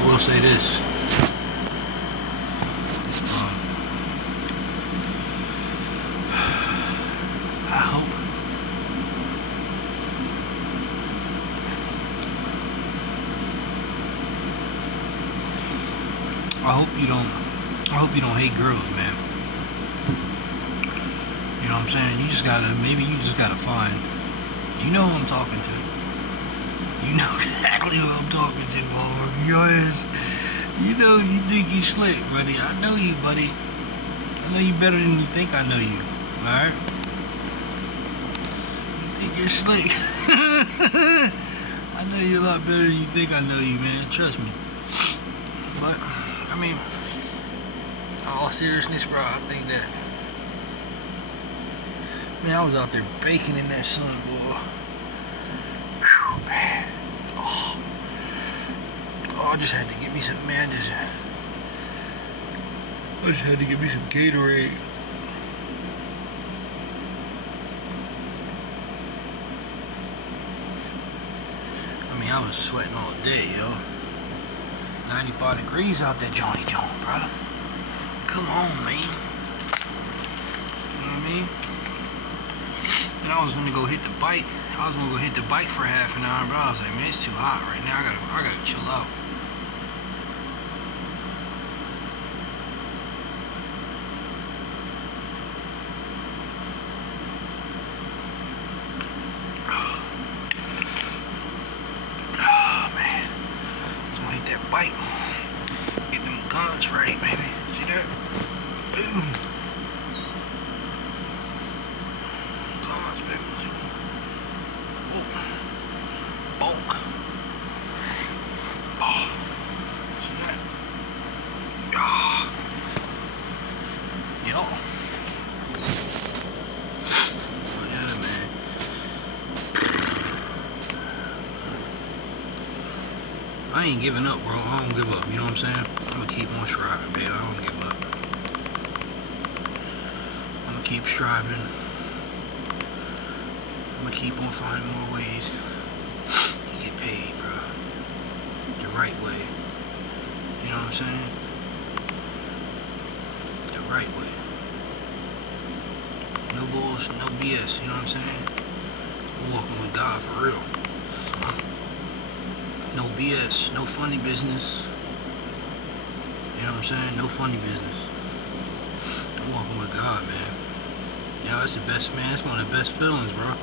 I will say this. I hope I hope you don't hate girls, man. You know what I'm saying? Maybe you just gotta find, you know who I'm talking to. You know exactly who I'm talking to, motherfucker. Your ass, you know you think you slick, buddy. I know you, buddy. I know you better than you think I know you. Alright? You think you're slick. I know you a lot better than you think I know you, man. Trust me. But, I mean, in all seriousness, bro, I think that, man, I was out there baking in that sun, boy. Whew, man. Oh, I just had to get me some, man, I just had to get me some Gatorade. I mean, I was sweating all day, yo. 95 degrees out there, Johnny Jones, bro. Come on, man. You know what I mean? And I was gonna go hit the bike. I was gonna go hit the bike for half an hour, bro. I was like, man, it's too hot right now. I gotta chill out. Oh man, I was gonna hit that bike. Get them guns ready, baby. See that? Boom. Guns, baby. Bulk. Oh. See that? Oh. Yo. Oh, yeah, man. I ain't giving up, bro. I don't give up. You know what I'm saying? I'm gonna keep on striving, baby. I don't give up. I'm gonna keep striving. I'm gonna keep on finding more ways to get paid, bro. The right way. You know what I'm saying? The right way. No bullshit, no BS. You know what I'm saying? I'm walking with God for real. No BS, no funny business. You know what I'm saying? No funny business. I'm walking with God, man. Yeah, that's the best, man. That's one of the best feelings, bro.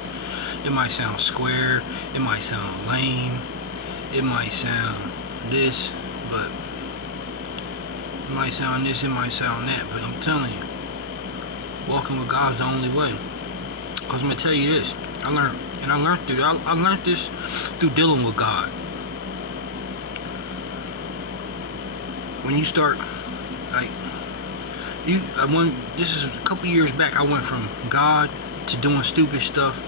It might sound square, it might sound lame, it might sound this, but it might sound this, it might sound that, but I'm telling you, walking with God's the only way. Cause I'm gonna tell you this, I learned this through dealing with God. When you start, like, this is a couple years back, I went from God to doing stupid stuff,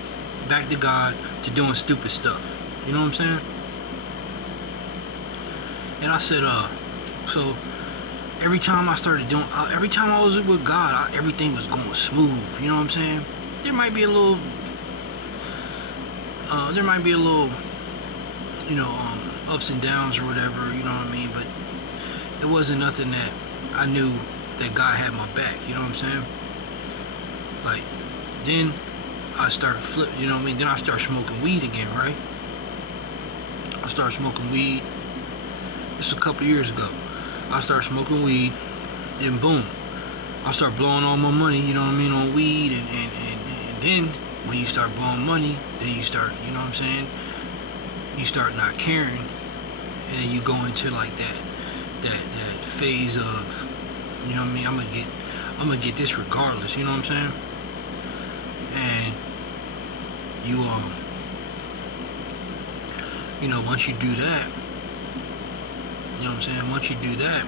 back to God to doing stupid stuff. You know what I'm saying? And I said, so every time I started doing, every time I was with God, everything was going smooth. You know what I'm saying? There might be a little, you know, ups and downs or whatever. You know what I mean? But it wasn't nothing that I knew that God had my back. You know what I'm saying? Like, then I started flipping, you know what I mean? Then I started smoking weed again, right? I started smoking weed. This is a couple years ago. I started smoking weed, then boom, I started blowing all my money, you know what I mean, on weed, and then when you start blowing money, then you start, you know what I'm saying? You start not caring, and then you go into like that phase of, you know what I mean, I'm gonna get this regardless, you know what I'm saying? And you know, once you do that, you know what I'm saying? Once you do that,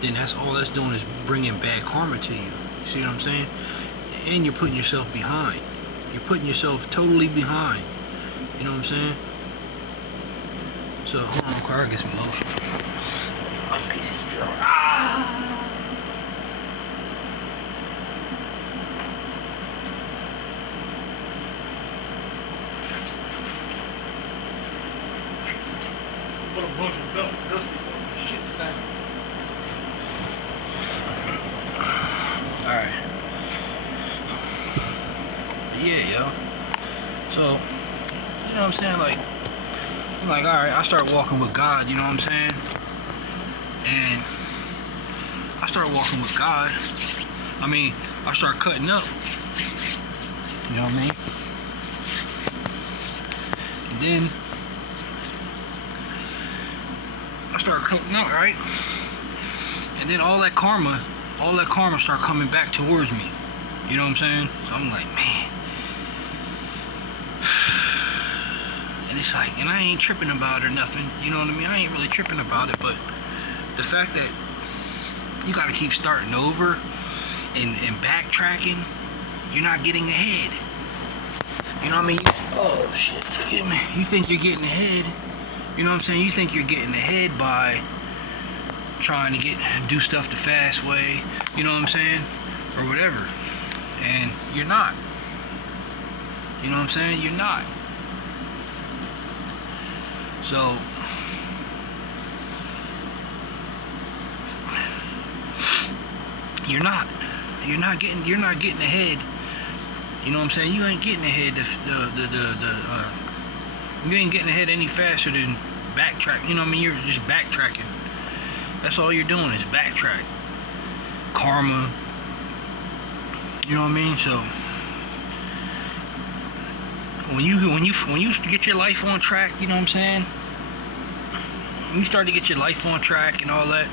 then all that's doing is bringing bad karma to you. You see what I'm saying? And you're putting yourself behind. You're putting yourself totally behind. You know what I'm saying? So, hold on, car, get some lotion. My face is dry. Ah! What a bunch of dusty So, you know what I'm saying? Like, I'm like, alright, I start walking with God, you know what I'm saying? And I start walking with God. I mean, I start cutting up. You know what I mean? And then I start cutting up, right? And then all that karma start coming back towards me. You know what I'm saying? So I'm like, man. And it's like, and I ain't tripping about it or nothing. You know what I mean? I ain't really tripping about it, but the fact that you gotta keep starting over and backtracking, you're not getting ahead. You know what I mean? Oh shit. You think you're getting ahead. You know what I'm saying? You think you're getting ahead by trying to do stuff the fast way, you know what I'm saying? Or whatever. And you're not. You know what I'm saying? You're not. So you're not getting ahead. You know what I'm saying? You ain't getting ahead you ain't getting ahead any faster than backtrack. You know what I mean? You're just backtracking. That's all you're doing is backtrack. Karma. You know what I mean? So when you get your life on track, you know what I'm saying? When you start to get your life on track and all that,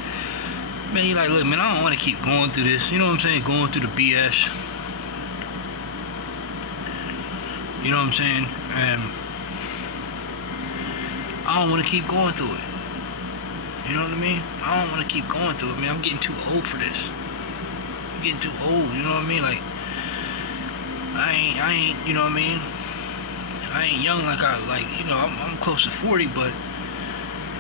man, you're like, look, man, I don't want to keep going through this. You know what I'm saying? Going through the BS. You know what I'm saying? And I don't want to keep going through it. You know what I mean? I don't want to keep going through it, man. I'm getting too old for this. I'm getting too old, you know what I mean? Like, I ain't, you know what I mean? I ain't young like you know, I'm close to 40, but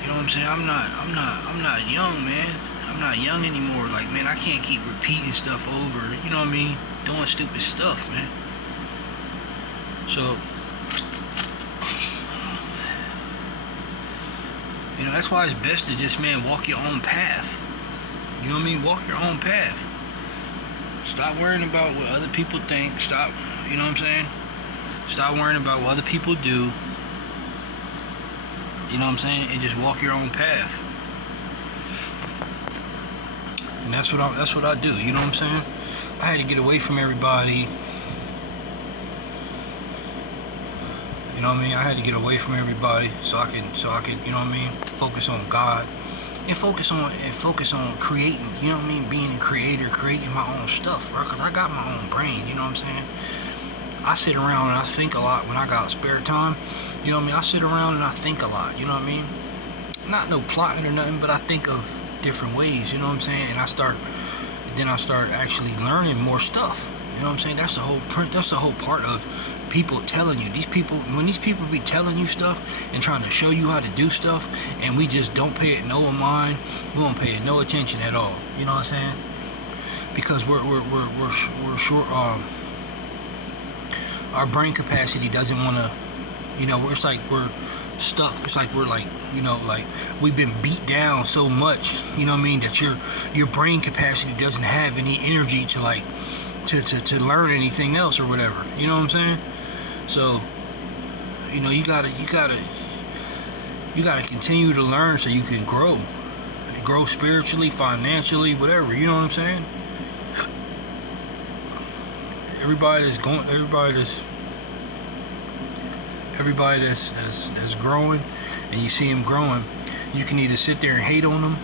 you know what I'm saying? I'm not young, man. I'm not young anymore. Like, man, I can't keep repeating stuff over, you know what I mean? Doing stupid stuff, man. So, you know, that's why it's best to just, man, walk your own path. You know what I mean? Walk your own path. Stop worrying about what other people think. Stop, you know what I'm saying? Stop worrying about what other people do. You know what I'm saying? And just walk your own path. And that's what I do, you know what I'm saying? I had to get away from everybody. You know what I mean? I had to get away from everybody so I could, you know what I mean, focus on God and focus on creating, you know what I mean, being a creator, creating my own stuff, bro, because I got my own brain, you know what I'm saying? I sit around and I think a lot when I got spare time, you know what I mean? I sit around and I think a lot, you know what I mean? Not no plotting or nothing, but I think of different ways, you know what I'm saying? And then I start actually learning more stuff. You know what I'm saying? That's the whole part of people telling you. When these people be telling you stuff and trying to show you how to do stuff, and we just don't pay it no mind, we won't pay it no attention at all. You know what I'm saying? Because we're short. Our brain capacity doesn't want to. You know, it's like we're stuck. It's like we're like, you know, like we've been beat down so much. You know what I mean? That your brain capacity doesn't have any energy to like. To learn anything else or whatever, you know what I'm saying? So, you know, you gotta continue to learn so you can grow spiritually, financially, whatever, you know what I'm saying? Everybody that's growing, and you see them growing, you can either sit there and hate on them,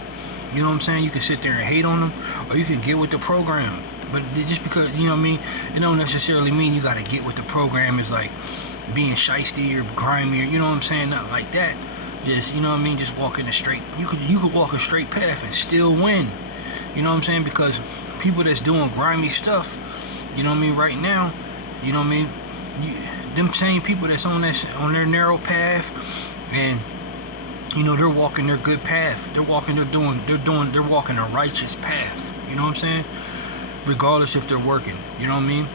you know what I'm saying? You can sit there and hate on them, or you can get with the program. But just because, you know what I mean, it don't necessarily mean you gotta get with the program is like being shiesty or grimy, or, you know what I'm saying, not like that. Just, you know what I mean, just walking a straight, you could walk a straight path and still win. You know what I'm saying? Because people that's doing grimy stuff, you know what I mean, right now, you know what I mean, them same people that's on their narrow path, and you know, they're walking their good path. They're walking a righteous path. You know what I'm saying? Regardless if they're working, you know what I mean?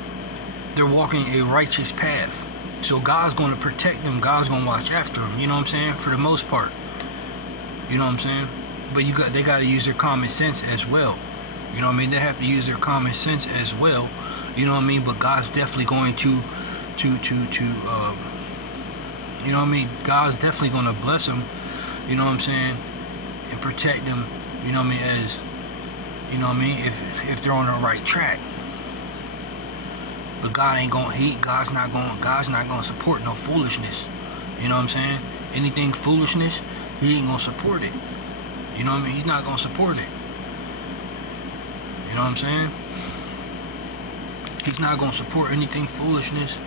They're walking a righteous path. So God's going to protect them. God's going to watch after them, you know what I'm saying? For the most part. You know what I'm saying? But they got to use their common sense as well. You know what I mean? They have to use their common sense as well. You know what I mean? But God's definitely going to You know what I mean? God's definitely gonna bless them. You know what I'm saying? And protect them. You know what I mean? As you know what I mean? If they're on the right track. But God's not gonna support no foolishness. You know what I'm saying? Anything foolishness, He ain't gonna support it. You know what I mean? He's not gonna support it. You know what I'm saying? He's not gonna support anything foolishness,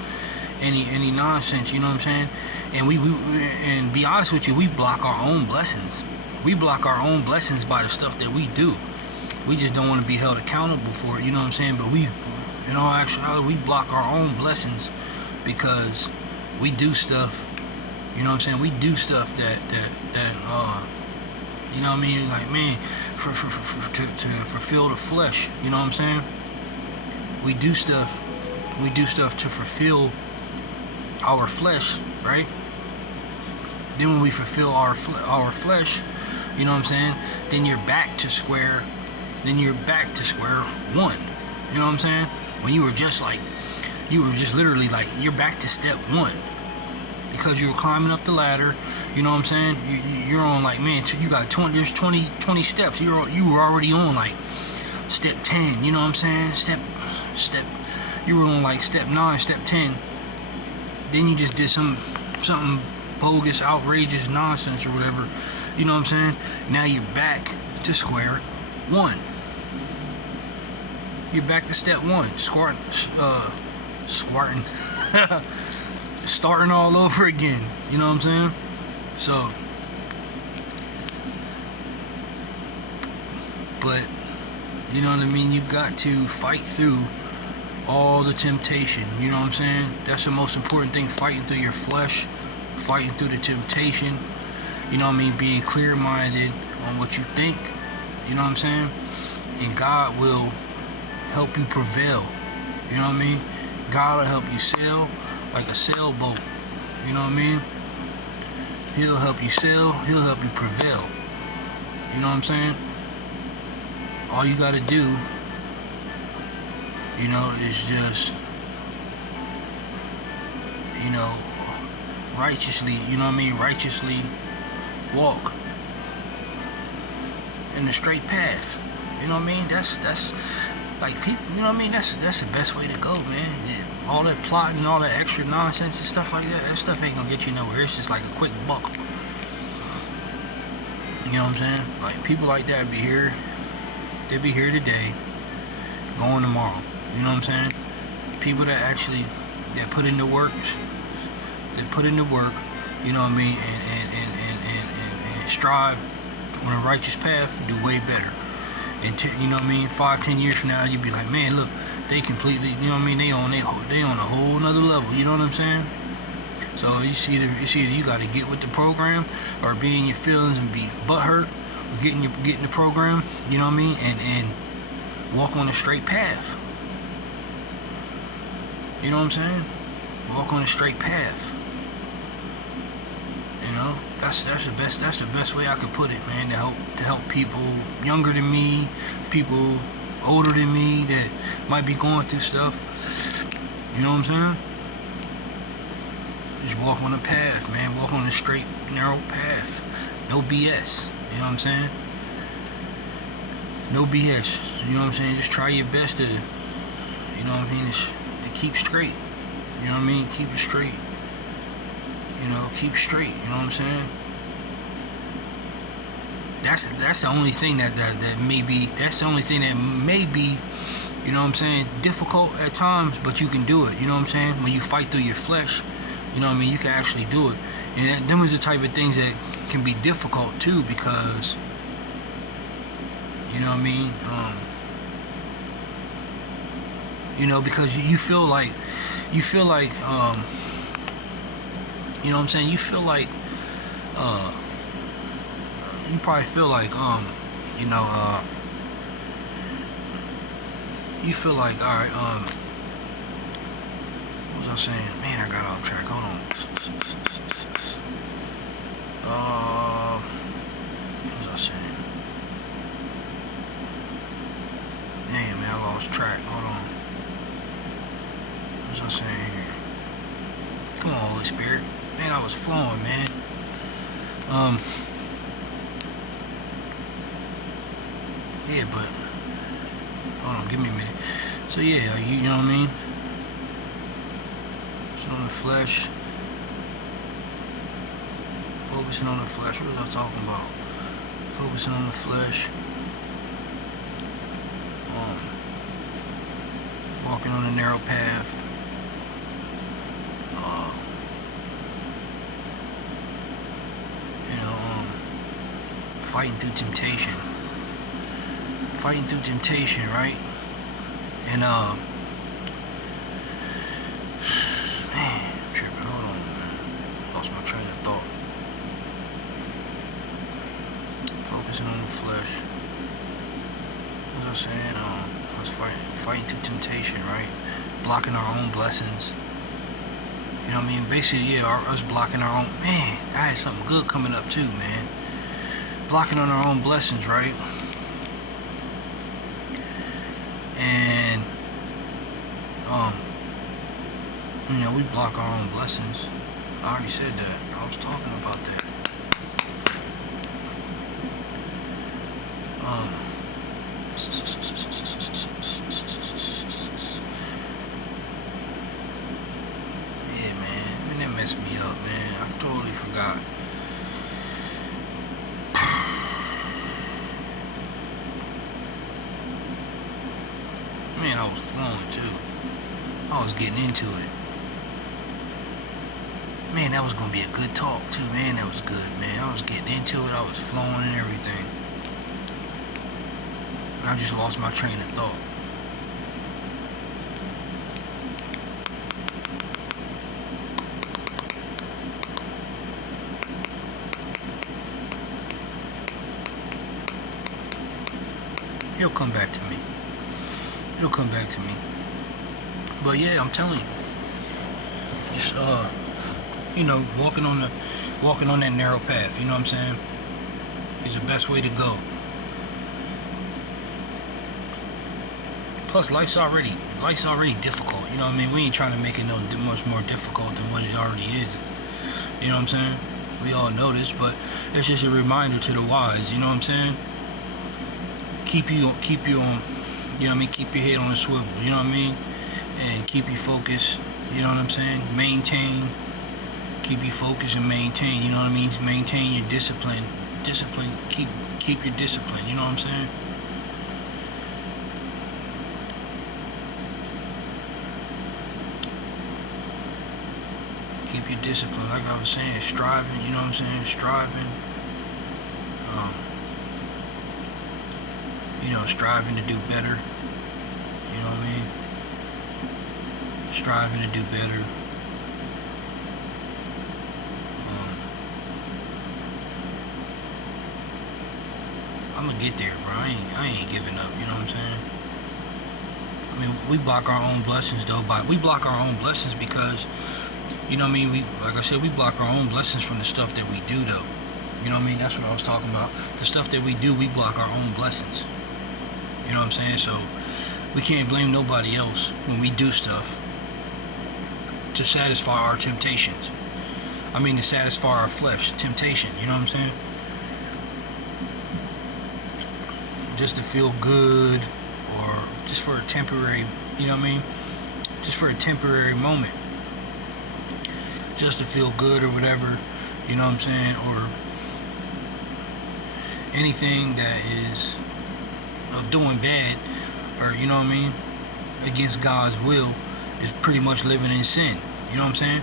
any nonsense. You know what I'm saying? And and be honest with you, we block our own blessings. We block our own blessings by the stuff that we do. We just don't want to be held accountable for it. You know what I'm saying? But in all actuality, we block our own blessings because we do stuff. You know what I'm saying? We do stuff that you know what I mean? Like, man, to fulfill the flesh. You know what I'm saying? We do stuff to fulfill our flesh, right? Then when we fulfill our flesh, you know what I'm saying? Then you're back to square one. You know what I'm saying? When you were just literally like, you're back to step one. Because you were climbing up the ladder, you know what I'm saying? You're on like, man, so you got 20 steps. You were already on like step 10, you know what I'm saying? Step you were on like step 9, step 10. Then you just did something bogus, outrageous nonsense or whatever. You know what I'm saying? Now you're back to square one. You're back to step one. Starting all over again. You know what I'm saying? So, but you know what I mean? You got to fight through all the temptation. You know what I'm saying? That's the most important thing. Fighting through your flesh, fighting through the temptation. You know what I mean? Being clear-minded on what you think. You know what I'm saying? And God will help you prevail. You know what I mean? God will help you sail like a sailboat. You know what I mean? He'll help you sail. He'll help you prevail. You know what I'm saying? All you gotta do, you know, is just, you know, righteously, you know what I mean? Righteously walk in the straight path. You know what I mean? That's like, people, you know what I mean? That's the best way to go, man. All that plotting and all that extra nonsense and stuff like that stuff ain't gonna get you nowhere. It's just like a quick buck. You know what I'm saying? Like, people like that be here. They be here today, going tomorrow. You know what I'm saying? People that put in the work, you know what I mean, and strive on a righteous path, do way better. And you know what I mean, 5-10 years from now, you'd be like, man, look, they completely, you know what I mean, they on a whole nother level. You know what I'm saying? So it's either you got to get with the program, or be in your feelings and be butthurt, or get in the program. You know what I mean, and walk on a straight path. You know what I'm saying? Walk on a straight path. You know, that's the best way I could put it, man. To help people younger than me, people older than me that might be going through stuff. You know what I'm saying? Just walk on the path, man. Walk on the straight, narrow path. No BS. You know what I'm saying? No BS. You know what I'm saying? Just try your best to, you know what I mean, to keep straight. You know what I mean? Keep it straight. You know, keep straight. You know what I'm saying? That's the only thing that may be. That's the only thing that may be, you know what I'm saying, difficult at times, but you can do it. You know what I'm saying? When you fight through your flesh, you know what I mean, you can actually do it. And them is the type of things that can be difficult too, because, you know what I mean, you know, because you feel like, you know what I'm saying, you feel like, you probably feel like, you know, you feel like, all right, what was I saying? Man, I got off track. Hold on. What was I saying? Damn, man, I lost track. Hold on. What was I saying here? Come on, Holy Spirit. Man, I was flowing, man. Yeah, but hold on, give me a minute. So yeah, you know what I mean? So on the flesh, focusing on the flesh. What was I talking about? Focusing on the flesh. Walking on a narrow path. Fighting through temptation. Fighting through temptation, right? And man, I'm tripping. Hold on, man. Lost my train of thought. Focusing on the flesh. What was I saying? I was fighting through temptation, right? Blocking our own blessings. You know what I mean? Basically, yeah, us blocking our own. Man, I had something good coming up too, man. Blocking on our own blessings, right? And you know, we block our own blessings. I already said that. I was talking about that. Yeah, man, that messed me up, man. I totally forgot. Man, I was flowing too. I was getting into it. Man, that was gonna be a good talk too, man. That was good, man. I was getting into it. I was flowing and everything. And I just lost my train of thought. It'll come back to me. It'll come back to me. But yeah, I'm telling you, just you know, walking on that narrow path. You know what I'm saying? Is the best way to go. Plus, life's already difficult. You know what I mean? We ain't trying to make it no much more difficult than what it already is. You know what I'm saying? We all know this, but it's just a reminder to the wise. You know what I'm saying? Keep you on. You know what I mean? Keep your head on a swivel. You know what I mean? And keep you focused. You know what I'm saying? Maintain. Keep you focused and maintain. You know what I mean? Maintain your discipline. Keep your discipline. You know what I'm saying? Keep your discipline. Like I was saying, striving. You know what I'm saying? Striving. You know, striving to do better. You know what I mean? Striving to do better. I'm gonna get there, bro. I ain't giving up. You know what I'm saying? I mean, we block our own blessings though. We block our own blessings because, you know what I mean? Like I said, we block our own blessings from the stuff that we do though. You know what I mean? That's what I was talking about. The stuff that we do, we block our own blessings. You know what I'm saying? So we can't blame nobody else when we do stuff to satisfy our temptations. I mean, to satisfy our flesh, temptation. You know what I'm saying? Just to feel good, or just for a temporary, you know what I mean? Just for a temporary moment. Just to feel good or whatever, you know what I'm saying? Or anything that is of doing bad, or you know what I mean, against God's will, is pretty much living in sin. You know what I'm saying?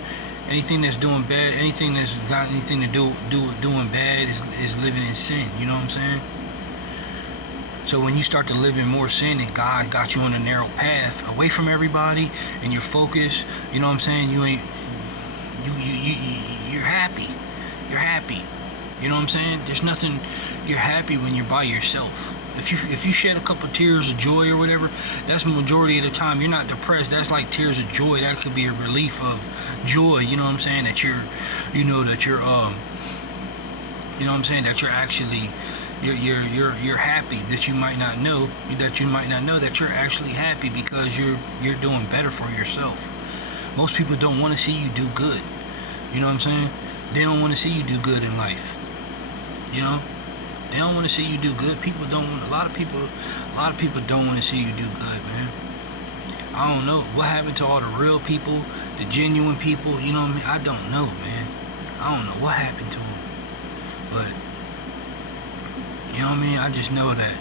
Anything that's doing bad, anything that's got anything to do with doing bad is living in sin. You know what I'm saying? So when you start to live in more sin and God got you on a narrow path away from everybody and you're focused, you know what I'm saying? You're happy. You're happy. You know what I'm saying? There's nothing. You're happy when you're by yourself. If you shed a couple tears of joy or whatever, that's the majority of the time. You're not depressed. That's like tears of joy. That could be a relief of joy. You know what I'm saying? That you're, you know what I'm saying? That you're actually, you're happy. That you might not know that you're actually happy because you're doing better for yourself. Most people don't want to see you do good. You know what I'm saying? They don't want to see you do good in life. You know? They don't want to see you do good. People don't want. A lot of people don't want to see you do good, man. I don't know what happened to all the real people, the genuine people. You know what I mean? I don't know, man. I don't know what happened to them. But you know what I mean? I just know that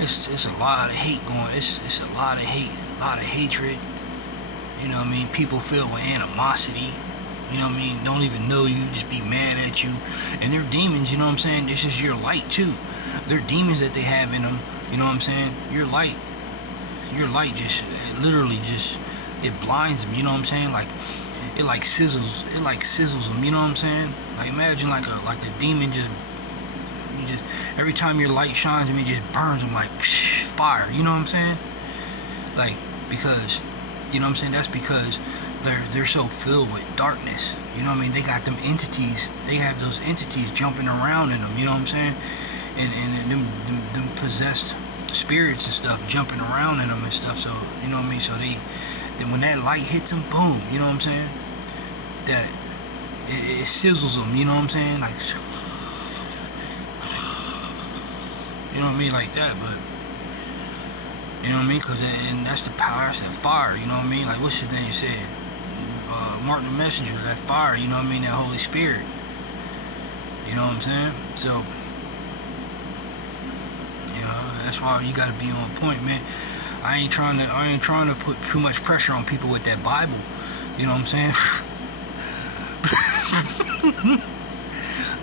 it's a lot of hate going. It's a lot of hate, a lot of hatred. You know what I mean? People filled with animosity. You know what I mean? Don't even know you, just be mad at you. And they're demons, you know what I'm saying? This is your light too. They're demons that they have in them. You know what I'm saying? Your light just, it literally just, it blinds them. You know what I'm saying? Like, it like sizzles them. You know what I'm saying? Like, imagine like a demon just every time your light shines, it just burns them like fire. You know what I'm saying? Like, because, you know what I'm saying? That's because they're so filled with darkness. You know what I mean? They got them entities. They have those entities jumping around in them. You know what I'm saying? And them possessed spirits and stuff jumping around in them and stuff. So, you know what I mean? So then when that light hits them, boom. You know what I'm saying? That it sizzles them. You know what I'm saying? Like, you know what I mean? Like that. But you know what I mean? And that's the power. That's that fire. You know what I mean? Like, what's his name said? Martin the Messenger. That fire. You know what I mean? That Holy Spirit. You know what I'm saying? So, you know, that's why you gotta be on point, man. I ain't trying to put too much pressure on people with that Bible. You know what I'm saying?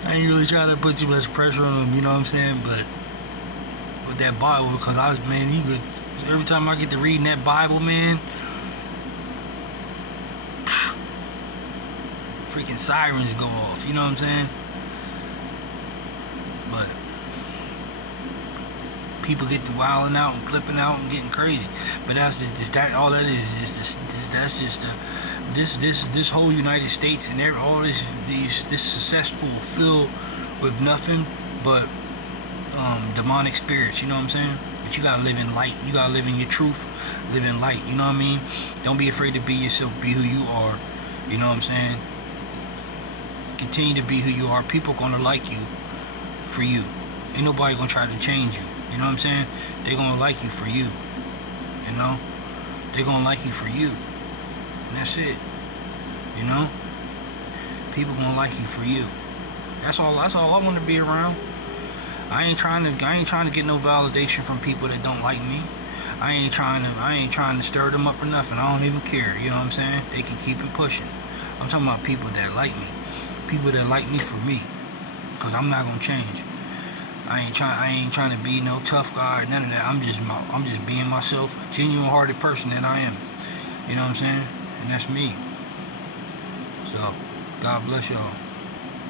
I ain't really trying to put too much pressure on them. You know what I'm saying? But with that Bible, because every time I get to reading that Bible, man, freaking sirens go off. You know what I'm saying? But people get to wilding out and flipping out and getting crazy. But that's just that. All that is just that's just this whole United States and all this successful filled with nothing but demonic spirits. You know what I'm saying? But you gotta live in light. You gotta live in your truth. Live in light. You know what I mean? Don't be afraid to be yourself. Be who you are. You know what I'm saying? Continue to be who you are. People gonna like you for you. Ain't nobody gonna try to change you. You know what I'm saying? They gonna like you for you. You know? They gonna like you for you. And that's it. You know? People gonna like you for you. That's all I want to be around. I ain't trying to get no validation from people that don't like me. I ain't trying to stir them up or nothing. I don't even care. You know what I'm saying? They can keep it pushing. I'm talking about people that like me. People that like me for me. Cause I'm not gonna change. I ain't trying to be no tough guy or none of that. I'm just being myself, a genuine hearted person that I am. You know what I'm saying? And that's me. So, God bless y'all.